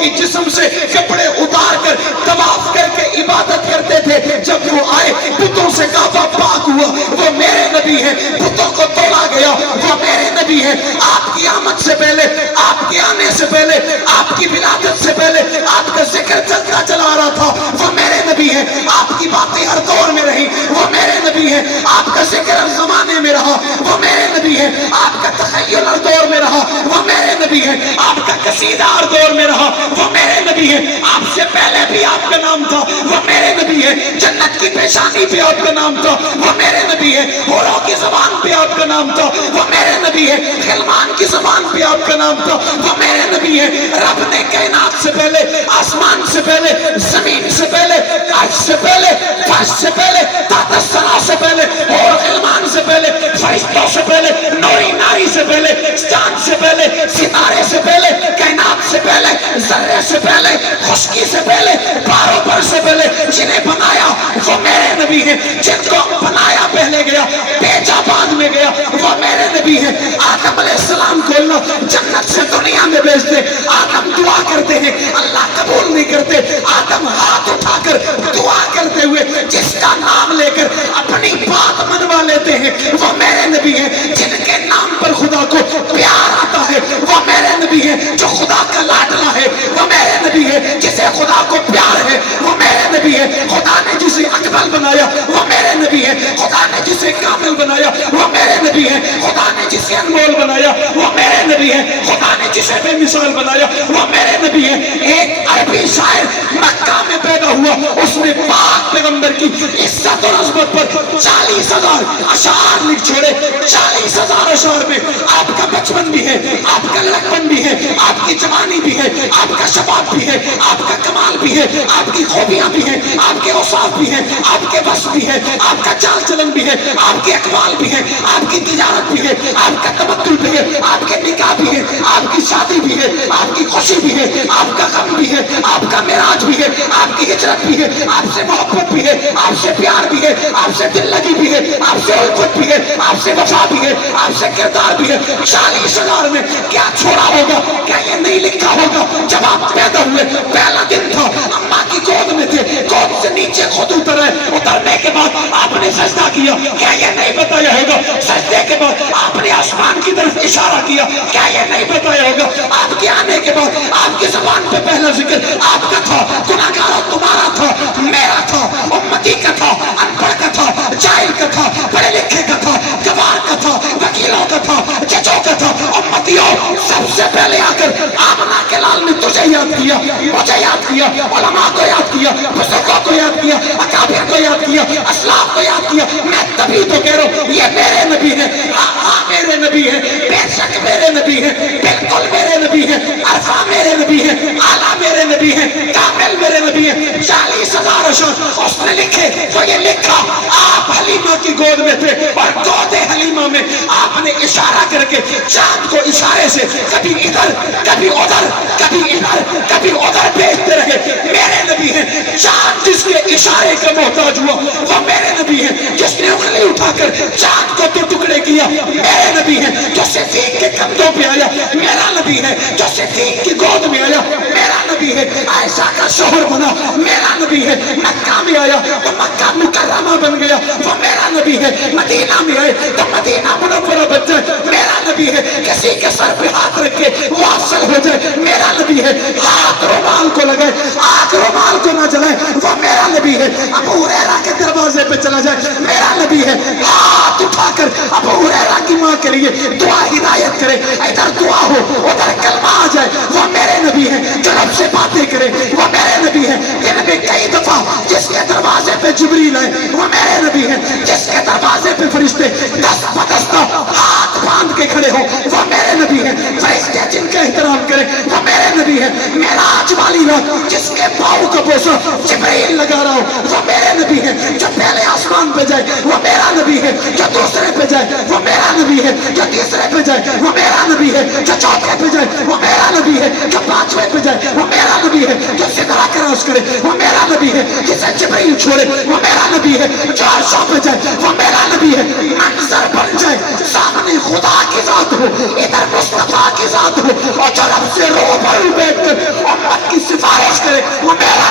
کی جسم سے کپڑے اتار کر طواف کر کے عبادت کرتے تھے. جب وہ آئے بتوں سے کعبہ پاک ہوا, وہ میرے نبی ہیں. بتوں کو توڑا گیا, وہ میرے نبی ہیں. آپ کی آمد سے پہلے, آپ کے آنے سے پہلے, آپ کی ولادت سے پہلے آپ کا ذکر چلتا چلا رہا تھا, وہ میرے نبی ہیں. آپ کی باتیں ہر دور میں رہی, وہ میرے نبی ہیں. آپ کا ذکر ہر زمانے میں رہا, وہ میرے نبی ہیں. آپ کا تخیل ہر دور میں رہا, وہ میرے نبی ہیں. آپ کا قصیدہ ہر دور میں رہا, وہ میرے نبی ہیں. آپ سے پہلے بھی آپ کا نام تھا, وہ میرے نبی ہیں. جنت کی پیشانی پہ آپ کا نام تھا, وہ میرے نبی ہیں. حوروں کی زبان پہ آپ کا نام تھا, وہ میرے نبی ہیں. غلمان کی زبان پہ آپ کا نام تھا, وہ میرے نبی ہیں. رب نے کائنات سے پہلے, آسمان سے پہلے, زمین سے پہلے, عرش سے پہلے, فرش سے پہلے, تحت الثری سے پہلے, اور غلمان سے پہلے, فرشتوں سے پہلے, نوری ناری سے پہلے, چاند سے پہلے, ستارے سے پہلے, کائنات سے پہلے, ذرے سے پہلے, خشکی سے پہلے, پاروں پر سے پہلے, جنہیں بنایا وہ میرے نبی ہیں. جن کو بنایا پہلے گیا, بھیجا بعد میں گیا, وہ میرے نبی ہیں. آدم علیہ السلام کو اللہ جنت سے دنیا میں بھیجتے, آدم دعا کرتے ہیں, اللہ قبول نہیں کرتے. آدم ہاتھ اٹھا کر دعا کرتے ہوئے جس کا نام لے کر اپنی بات منوا لیتے ہیں, وہ میرے نبی ہیں. جن کے نام پر خدا کو پیار آتا ہے, وہ میرے نبی ہیں. جو خدا کا لاڈلا ہے, وہ میرے نبی ہے. جسے خدا کو پیار ہے, وہ میرے نبی ہے. خدا نے جسے اکمل بنایا, وہ میرے نبی ہے. خدا نے جسے کامل بنایا, وہ میرے نبی ہے. خدا نے جسے انمول بنایا, وہ میرے نبی ہے. خدا نے جسے بے مثال بنایا, وہ میرے نبی ہے. ایک عربی شاعر مکہ میں پیدا ہوا, اس نے پاک پیغمبر کی عزت اور عظمت پر 40,000 اشعار لکھ چھوڑے. 40,000 اشعار میں آپ کا بچپن بھی ہے, آپ کا لڑکپن بھی ہے, آپ کی جوانی بھی ہے, آپ کا شباب بھی ہے, آپ کا کمال بھی ہے, آپ کی خوبیاں بھی ہیں, آپ کے اوصاف بھی ہیں, آپ کے بس بھی ہے, آپ کا چال چلن بھی ہے, آپ کے اقوال بھی ہے, آپ کی تجارت بھی ہے, آپ کا تبدل بھی ہے, آپ کے نکاح بھی ہے, آپ کی شادی بھی ہے, آپ کی خوشی بھی ہے, آپ کا غم بھی ہے, آپ کا معراج بھی ہے, آپ کی ہجرت بھی ہے, آپ سے محبت بھی ہے, آپ سے پیار بھی ہے, آپ سے دل لگی بھی ہے, آپ سے الفت بھی ہے, آپ سے وفا بھی ہے, آپ سے کردار بھی ہے. 40,000 میں کیا چھوڑا ہوگا, کیا یہ نہیں لکھا ہوگا جب آپ پیدا ہوئے پہلا دن تھا, اماں کی گود میں تھے, گود سے نیچے خود اترے, اترنے کے بعد آپ نے سجدہ کیا, کیا یہ نہیں بتایا ہوگا سجدے کے بعد آپ نے آسمان کی طرف اشارہ کیا, کیا یہ نہیں بتایا ہوگا آپ کے آنے کے بعد آپ کی زبان پہ پہلا ذکر آپ کا تھا, گناہگار تمہارا تھا, میرا تھا, امتی کا تھا, ان پڑھ کا تھا, جاہل کا تھا, پڑھے لکھے کا تھا, گوار کا تھا, وکیلوں کا تھا, ججوں کا تھا. امتیوں سب سے پہلے آ کر آمنہ کے لال نے تجھے یاد کیا, مجھے یاد کیا, علماء کو یاد کیا, بزرگوں کو یاد کیا, اکابر کو یاد کیا, اسلاف کو یاد کیا. میں تبھی تو کہہ رہا ہوں یہ میرے نبی ہے. ہاں میرے نبی ہے, بے شک میرے نبی ہے, بالکل میرے نبی ہے. عرفہ میرے نبی ہے, اعلیٰ میرے نبی ہے, کامل میرے نبی ہے. 40,000 اشعار اس نے لکھے, تو یہ لکھا آپ حلیمہ کی گود میں تھے, اور گود حلیمہ میں آپ نے اشارہ کر کے چاند کو اشارے سے کبھی ادھر کبھی ادھر کبھی ادھر کبھی ادھر بھیجتے رہے. میرے نبی ہے. چاند جس کے اشارے کا محتاج ہوا, وہ میرے نبی ہے. جس نے انگلی اٹھا کر چاند کو تو ٹکڑے کیا, میرے نبی ہے. جو صدیق کے کندھوں پہ آیا, میرا نبی ہے. جو صدیق کی گود میں آیا, میرا نبی ہے. عائشہ کا شوہر بنا, میرا نبی ہے. مکہ میں آیا تو مکہ مکرمہ بن گیا, وہ میرا نبی ہے. مدینہ میں آئے تو مدینہ منورہ بن جائے, میرا نبی ہے. کسی کے سر پہ ہاتھ رکھ کے وہ افضل ہو جائے, میرا نبی ہے. ہاتھ رومال کو لگائے, آنکھ رومال کو نہ جلائے, وہ میرا نبی ہے. ابو ہریرہ کے دروازے پہ چلا جائے, میرا نبی ہے. ہاتھ اٹھا کر ابو ہریرہ کی ماں کے لیے دعا ہدایت کرے, ادھر دعا ہو ادھر کلمہ آ جائے, وہ میرے نبی ہے. جو رب سے باتیں کرے, وہ میرے نبی ہے. دن میں کئی دفعہ جس کے دروازے پہ جبریل آئے, وہ میرے نبی ہے. جس کے دروازے پہ فرشتے دست بدستہ ہاتھ باندھ کے کھڑے ہو, وہ میرے نبی ہے. فرشتے جن کا احترام کرے, وہ میرے نبی ہے. معراج والی رات جس کے پاؤں کا بوسہ جبریل لگا رہا ہو, وہ میرے نبی ہے. جو پہلے آسمان پہ جائے, وہ میرا نبی ہے. جو دوسرے پہ جائے, وہ میرا نبی ہے. جو تیسرے پہ جائے, وہ میرا نبی ہے. جو چوتھے پہ جائے, وہ میرا نبی ہے. جو پانچویں پہ جائے, وہ میرا نبی ہے. جو سدرہ کراس کرے, وہ میرا نبی ہے. ہے، جسے جبرائیل چھوڑے وہ میرا نبی ہے، جو عرشوں پہ جائے وہ میرا نبی ہے، منظر بن جائے سامنے خدا کی ذات ہو، ادھر مصطفیٰ کی ذات ہو، اور جو رب سے روبرو بیٹھ کر امت کی سفارش کرے وہ میرا